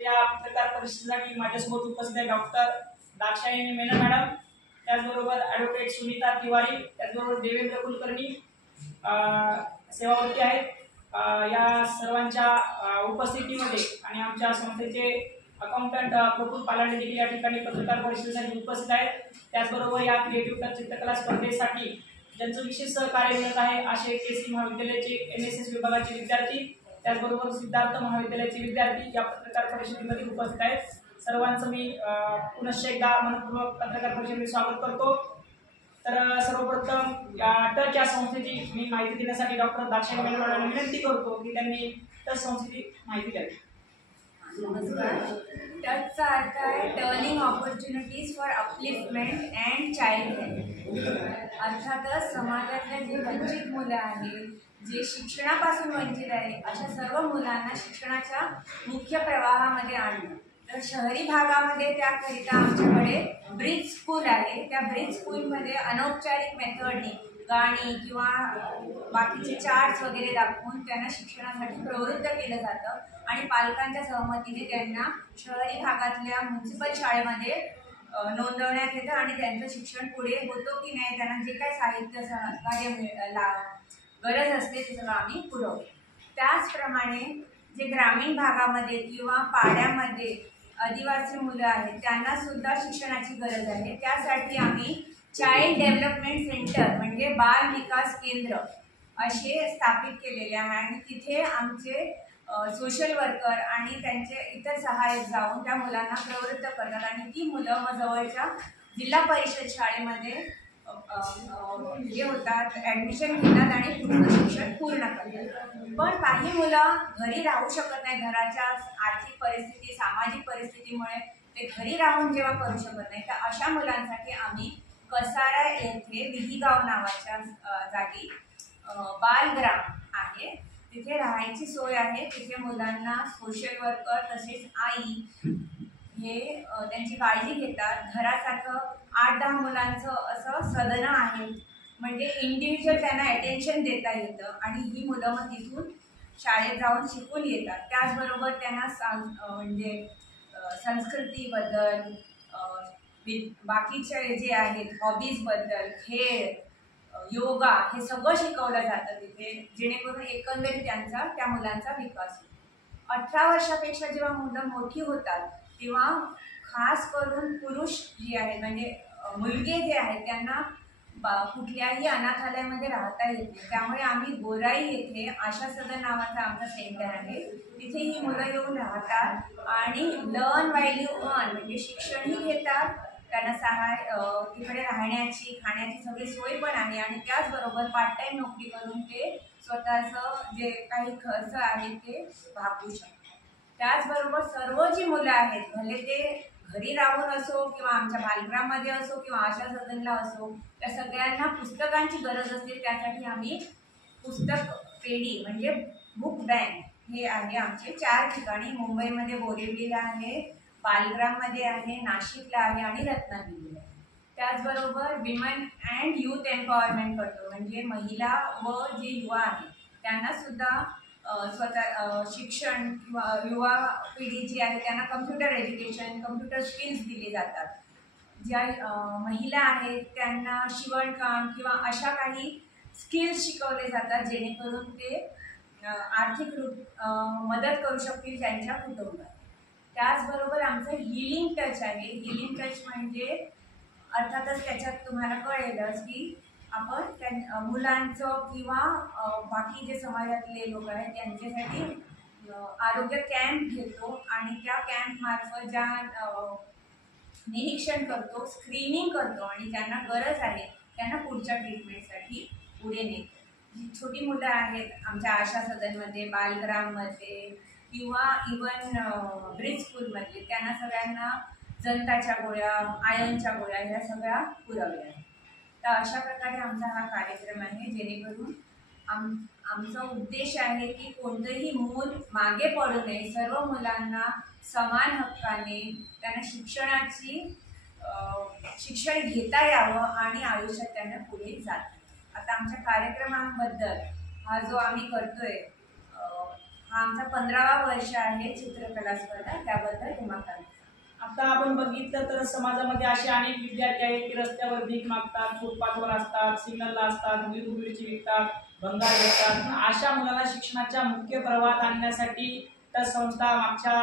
या पत्रकार परिषदेसाठी माझ्यासोबत उपस्थित आहे डॉक्टर दाक्षायणी मेनन मॅडम, त्याचबरोबर ॲडव्होकेट सुनीता तिवारी, त्याचबरोबर देवेंद्र कुलकर्णी सेवावृत्ती आहेत। या सर्वांच्या उपस्थितीमध्ये आणि आमच्या संस्थेचे अकाउंटंट प्रफुल्ल पालांडे देखील या ठिकाणी पत्रकार परिषदेसाठी उपस्थित आहेत। त्याचबरोबर या क्रिएटिव्ह चित्रकला स्पर्धेसाठी ज्यांचं विशेष सहकार्य मिळत आहे असे केसी महाविद्यालयाचे NSS विभागाचे विद्यार्थी, त्याचबरोबर सिद्धार्थ महाविद्यालयाचे विद्यार्थी या पत्रकार परिषदेमध्ये उपस्थित आहेत। सर्वांचं मी पुनश्च एकदा मनपूर्वक पत्रकार परिषदेमध्ये स्वागत करतो। तर सर्वप्रथम टच या संस्थेची मी माहिती देण्यासाठी डॉक्टर दाक्षायणी मेनन मॅडमला विनंती करतो की त्यांनी टच संस्थेची माहिती द्यावी। नमस्कार। टचचा अर्थ आहे turning opportunities for upliftment and childhood. अर्थातच समाजातल्या जे वंचित मुलं आहेत, जे शिक्षणापासून वंचित आहे, अशा सर्व मुलांना शिक्षणाच्या मुख्य प्रवाहामध्ये आणणं। तर शहरी भागामध्ये त्याकरिता आमच्याकडे ब्रिज स्कूल आहे। त्या ब्रिज स्कूलमध्ये अनौपचारिक मेथडनी गाणी किंवा बाकीचे चार्ट्स वगैरे दाखवून त्यांना शिक्षणासाठी प्रवृत्त केलं जातं आणि पालकांच्या सहमतीने त्यांना शहरी भागातल्या म्युन्सिपल शाळेमध्ये नोंदवण्यात येतं आणि त्यांचं शिक्षण पुढे होतो की नाही, त्यांना जे काय साहित्य सहकार्य गरज असते ते सगळं आम्ही पुरवतो। त्याचप्रमाणे जे ग्रामीण भागामध्ये किंवा पाड्यामध्ये आदिवासी मुलं आहेत त्यांना सुद्धा शिक्षणाची गरज आहे। त्यासाठी आम्ही चाइल्ड डेव्हलपमेंट सेंटर म्हणजे बाल विकास केंद्र असे स्थापित केलेले आहे आणि तिथे आमचे सोशल वर्कर आणि त्यांचे इतर सहाय्यक जाऊन त्या मुलांना प्रवृत्त करतात आणि ती मुलं मग जवळच्या जिल्हा परिषद शाळेमध्ये हे होतात, ॲडमिशन घेतात आणि पुढचं शिक्षण पूर्ण करतात। पण काही मुलं घरी राहू शकत नाही, घराच्या आर्थिक परिस्थिती, सामाजिक परिस्थितीमुळे ते घरी राहून जेव्हा करू शकत नाही, तर अशा मुलांसाठी आम्ही कसारा येथे विहीगाव नावाच्या जागी बालग्राम आहे, तिथे राहायची सोय आहे। तिथे मुलांना सोशल वर्कर तसेच आई हे त्यांची काळजी घेतात। घरासारखं 8-10 मुलांचं असं सदनं आहे, म्हणजे इंडिव्हिज्युअल त्यांना अटेन्शन देता येतं आणि ही मुलं मग तिथून शाळेत जाऊन शिकून येतात। त्याचबरोबर त्यांना म्हणजे संस्कृतीबद्दल, बाकीचे जे आहेत हॉबीजबद्दल, खेळ, योगा हे सगळं शिकवलं जातं तिथे, जेणेकरून एकंदरीत त्यांचा त्या मुलांचा विकास होतो। 18 वर्षापेक्षा जेव्हा मुलं मोठी होतात तेव्हा खास करून पुरुष जे आहेत म्हणजे मुलगे जे आहेत त्यांना कुठल्याही अनाथालयामध्ये राहता येत नाही, त्यामुळे आम्ही गोराई येथे आशा सदन नावाचा आमचा सेंटर आहे, तिथे ही मुलं येऊन राहतात आणि लर्न व्हाईल यू अर्न म्हणजे शिक्षणही घेतात, त्यांना तिकडे राहण्याची खाण्याची सगळी सोय पण आहे आणि त्याचबरोबर पार्ट टाईम नोकरी करून ते स्वतःचं जे काही खर्च आहे ते भागवू शकतात। त्याचबरोबर सर्व जी मुलं आहेत, भले ते घरी राहून असो किंवा आमच्या बालग्राममध्ये असो किंवा आशा सदनला असो, त्या सगळ्यांना पुस्तकांची गरज असते। त्यासाठी आम्ही पुस्तक पेढी म्हणजे बुक बँक हे आहे आमचे 4 ठिकाणी, मुंबईमध्ये बोरिवलीला आहे, बालग्राममध्ये आहे, नाशिकला आहे आणि रत्नागिरीला आहे। त्याचबरोबर विमेन अँड यूथ एम्पॉवरमेंट करतो, म्हणजे महिला व जे युवा आहेत त्यांना सुद्धा स्वतः शिक्षण किंवा युवा पिढी जी आहे त्यांना कम्प्युटर एज्युकेशन, कम्प्युटर स्किल्स दिले जातात। ज्या महिला आहेत त्यांना शिवणकाम किंवा अशा काही स्किल्स शिकवले जातात जेणेकरून ते आर्थिक मदत करू शकतील त्यांच्या कुटुंबात। त्याचबरोबर आमचं हिलिंग टच आहे। हिलिंग टच म्हणजे अर्थातच त्याच्यात तुम्हाला कळेलच की आपण मुलांचं किंवा बाकी जे समाजातले लोक आहेत त्यांच्यासाठी आरोग्य कॅम्प घेतो आणि त्या कॅम्पमार्फत ज्या निरीक्षण करतो, स्क्रीनिंग करतो आणि ज्यांना गरज आहे त्यांना पुढच्या ट्रीटमेंटसाठी पुढे नेतो। जी छोटी मुलं आहेत आमच्या आशा सदनमध्ये, बालग्राममध्ये किंवा इवन ब्रिज स्कूलमध्ये, त्यांना सगळ्यांना जंताच्या गोळ्या, आयर्नच्या गोळ्या ह्या सगळ्या पुरवल्या आहेत। तर अशा प्रकारे आमचा हा कार्यक्रम आहे, जेणेकरून आमचा उद्देश आहे की कोणतंही मूल मागे पडू नये, सर्व मुलांना समान हक्काने त्यांना शिक्षण घेता यावं आणि आयुष्यात त्यांना पुढे जाता। आता आमच्या कार्यक्रमाबद्दल हा जो आम्ही करतोय हा आमचा 15वा वर्ष आहे चित्रकला स्पर्धा, त्याबद्दल तुम्हाला सांगते. आता आपण बघितलं तर समाजामध्ये असे अनेक विद्यार्थी आहेत की रस्त्यावर भीक मागतात, फुटपाथवर असतात, सिग्नलला असतात, मिरची विकतात, भंगार विकतात. अशा मुलांना शिक्षणाच्या मुख्य प्रवाहात आणण्यासाठी तर संस्था मागच्या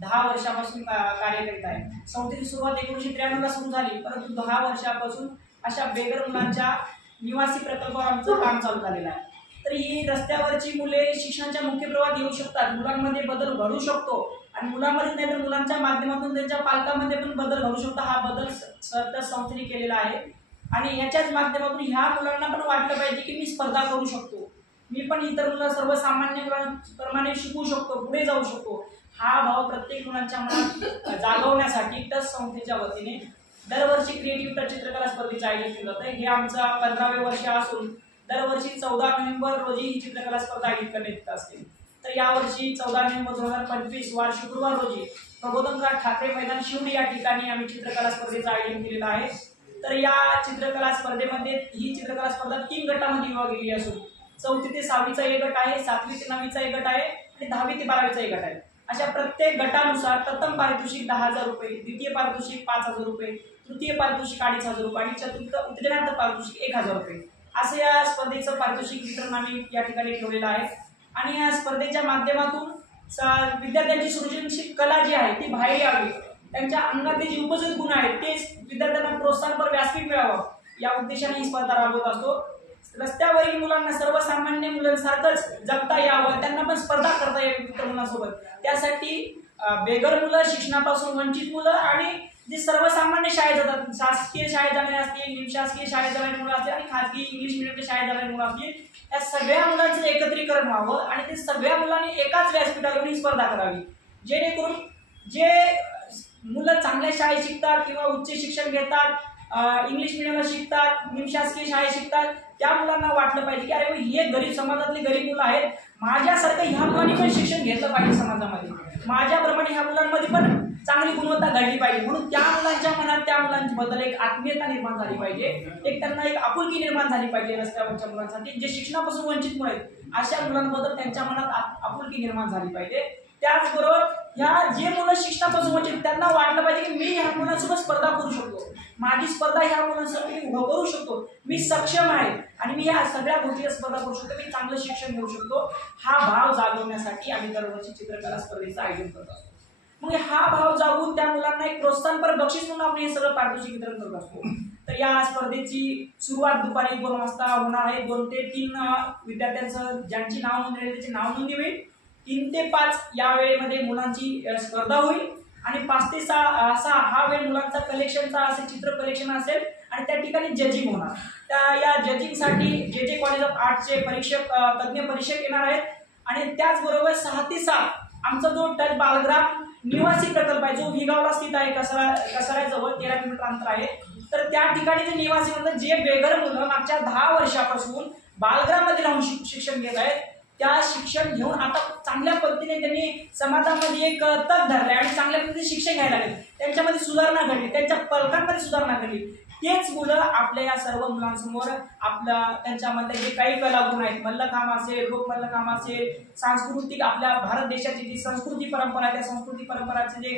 10 वर्षापासून कार्य करीत आहे. संस्थेची सुरुवात 1993 ला सुरू झाली, परंतु 10 वर्षापासून अशा बेघर मुलांच्या निवासी प्रकल्पावर आमचं काम चालू झालेलं आहे. तर ही रस्त्यावरची मुले शिक्षणाच्या मुख्य प्रवाहात येऊ शकतात, मुलांमध्ये बदल घडू शकतो आणि मुलांमध्ये नाही तर मुलांच्या माध्यमातून त्यांच्या पालकांमध्ये पण बदल घडू शकतो. हा बदल त्या संस्थेने केलेला आहे आणि याच्याच माध्यमातून ह्या मुलांना पण वाटलं पाहिजे की मी स्पर्धा करू शकतो, मी पण इतर मुलं सर्वसामान्य मुलांप्रमाणे शिकू शकतो, पुढे जाऊ शकतो. हा भाव प्रत्येक मुलांच्या मनात जागवण्यासाठी टच संस्थेच्या वतीने दरवर्षी क्रिएटिव्ह टच चित्रकला स्पर्धेचे आयोजन केलं जातं. हे आमचा 15वे वर्ष असून दरवर्षी 14 नोव्हेंबर रोजी ही चित्रकला स्पर्धा आयोजित करण्यात येत असते. तर यावर्षी 14 नोव्हेंबर 2025 वार शुक्रवार रोजी प्रबोधनकार ठाकरे मैदान शिवडी या ठिकाणी आम्ही चित्रकला स्पर्धेचं आयोजन केलेलं आहे. तर या चित्रकला स्पर्धेमध्ये ही चित्रकला स्पर्धा 3 गटामध्ये विभागलेली असून 4थी ते 6वीचा एक गट आहे, 7वी ते 9वीचा एक गट आहे आणि 10वी ते 12वीचा एक गट आहे. अशा प्रत्येक गटानुसार प्रथम पारितोषिक 10,000 रुपये, द्वितीय पारितोषिक 5,000 रुपये, तृतीय पारितोषिक 2,500 रुपये आणि चतुर्थ उत्तीर्णार्थ पारितोषिक 1,000 रुपये असं या स्पर्धेचं पारितोषिक वितरण आम्ही या ठिकाणी ठेवलेलं आहे. आणि या स्पर्धेच्या माध्यमातून विद्यार्थ्यांची सृजनशील कला जी आहे ती बाहेर यावी, त्यांच्या अंगातले जे उपजत गुण आहेत ते विद्यार्थ्यांना प्रोत्साहनपर व्यासपीठ मिळावं या उद्देशाने ही स्पर्धा राबवत असतो. रस्त्यावरील मुलांना सर्वसामान्य मुलांसारखंच जगता यावं, त्यांना पण स्पर्धा करता यावी इतर मुलांसोबत. त्यासाठी बेघर मुलं, शिक्षणापासून वंचित मुलं आणि जे सर्वसामान्य शाळेत जातात, शासकीय शाळेत जाणारे असतील, निमशासकीय शाळेत जाणारी मुलं असतील आणि खाजगी इंग्लिश मिडियमच्या शाळेत जाणारी मुलं असतील, या सगळ्या मुलांचं एकत्रीकरण व्हावं आणि ते सगळ्या मुलांनी एकाच व्यासपीठावर ही स्पर्धा करावी, जेणेकरून जे मुलं चांगल्या शाळेत शिकतात किंवा उच्च शिक्षण घेतात, इंग्लिश मिडियमला शिकतात, निमशासकीय शाळेत शिकतात, त्या मुलांना वाटलं पाहिजे की अरे हे गरीब समाजातले गरीब मुलं आहेत, माझ्यासारखं ह्या मुलांनी पण शिक्षण घेतलं पाहिजे समाजामध्ये, माझ्याप्रमाणे ह्या मुलांमध्ये पण चांगली गुणवत्ता घडली पाहिजे. म्हणून त्या मुलांच्या मनात त्या मुलांबद्दल एक आत्मीयता निर्माण झाली पाहिजे, एक त्यांना एक आपुलकी निर्माण झाली पाहिजे. रस्त्यावरच्या मुलांसाठी जे शिक्षणापासून वंचित मुलं आहेत अशा मुलांबद्दल त्यांच्या मनात आपुलकी निर्माण झाली पाहिजे. त्याचबरोबर ह्या जे मुलं शिक्षणापासून वंचित त्यांना वाटलं पाहिजे की मी ह्या मुलांसोबत स्पर्धा करू शकतो, माझी स्पर्धा ह्या मुलांसोबत मी उभं करू शकतो, मी सक्षम आहे आणि मी ह्या सगळ्या गोष्टीला स्पर्धा करू शकतो, मी चांगलं शिक्षण घेऊ शकतो. हा भाव जागवण्यासाठी आम्ही दरवर्षी चित्रकला स्पर्धेचं आयोजन करत असतो. मग हा भाव जागून त्या मुलांना एक प्रोत्साहनपर बक्षीस म्हणून आपण हे सगळं पारितोषिक वितरण करत असतो. तर या स्पर्धेची सुरुवात दुपारी 2 वाजता होणार आहे. 2 ते 3 विद्यार्थ्यांचं ज्यांची नाव नोंदणी आहे त्याची नाव नोंदणी होईल. 3 ते 5 या वेळेमध्ये मुलांची स्पर्धा होईल आणि 5 ते 6 असा हा वेळ मुलांचा कलेक्शनचा असे चित्र कलेक्शन असेल आणि त्या ठिकाणी जजिंग होणार. त्या या जजिंगसाठी जे कॉलेज ऑफ आर्ट्सचे परीक्षक तज्ज्ञ परीक्षक येणार आहेत आणि त्याचबरोबर 6 ते 7 आमचा जो टच बालग्राम निवासी प्रकल्प आहे जो विगावला स्थित आहे, कसाऱ्याजवळ 13 किलोमीटर अंतर आहे. तर त्या ठिकाणी जे निवासी म्हणजे जे बेघर मुलं मागच्या 10 वर्षापासून बालग्राममध्ये राहून शिक्षण घेत आहेत, त्या शिक्षण घेऊन आता चांगल्या पद्धतीने त्यांनी समाजामध्ये एक तग धरलाय आणि चांगल्या पद्धतीने शिक्षण घ्यायला लागले, त्यांच्यामध्ये सुधारणा घडली, त्यांच्या पालकांमध्ये सुधारणा घडली. तेच मुलं आपल्या या सर्व मुलांसमोर त्यांच्यामध्ये जे काही कलागुण आहेत, मल्लखांब असेल, लोक मल्लखांब असेल, सांस्कृतिक आपल्या भारत देशाची जी संस्कृती परंपरा आहे त्या संस्कृती परंपराचे जे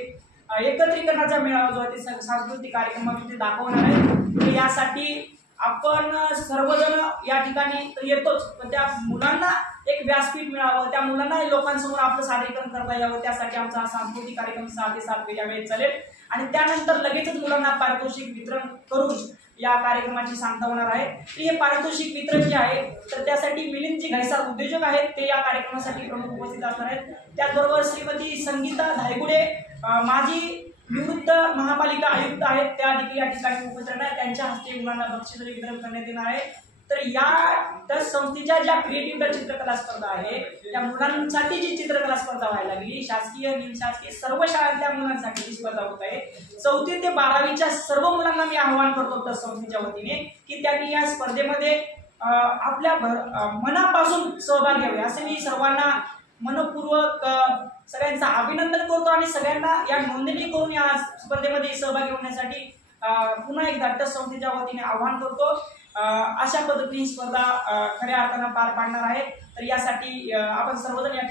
एकत्रीकरणाचा मेळावा जो आहे ते सांस्कृतिक कार्यक्रमातून ते दाखवणार आहे. यासाठी आपण सर्वजण या ठिकाणी येतोच, पण त्या मुलांना एक व्यासपीठ मिळावं, त्या मुलांना लोकांसमोर आपलं सादरीकरण करता यावं, त्यासाठी आमचा हा सांस्कृतिक कार्यक्रम 6 ते 7 या वेळेत चालेल आणि त्यानंतर लगेचच मुलांना पारितोषिक वितरण करून या कार्यक्रमाची सांगता होणार आहे. हे पारितोषिक वितरण जे आहे तर त्यासाठी मिलिंदजी घैसार उद्योजक आहेत, ते या कार्यक्रमासाठी प्रमुख उपस्थित असणार आहेत. त्याचबरोबर श्रीमती संगीता धायगुडे माजी निवृत्त महापालिका आयुक्त आहेत, त्या देखील या ठिकाणी उपस्थित राहणार. त्यांच्या हस्ते मुलांना बक्षीस वितरण करण्यात येणार आहे. तर या संस्थेच्या ज्या क्रिएटिव्ह चित्रकला स्पर्धा आहे त्या मुलांसाठी जी चित्रकला स्पर्धा व्हायला लागली, शासकीय निमशासकीय सर्व शाळांच्या मुलांसाठी ही स्पर्धा होत आहे. 4थी ते 12वीच्या सर्व मुलांना मी आवाहन करतो त्या संस्थेच्या वतीने की त्यांनी या स्पर्धेमध्ये आपल्या मनापासून सहभाग घ्यावे, असे मी सर्वांना मनपूर्वक सगळ्यांचं अभिनंदन करतो आणि सगळ्यांना या नोंदणी करून या स्पर्धेमध्ये सहभागी होण्यासाठी पुन्हा एकदा टच संस्थेच्या वतीने आवाहन करतो. अशा पद्धतीने स्पर्धा खऱ्या अर्थानं पार पाडणार आहे. तर यासाठी आपण सर्वजण या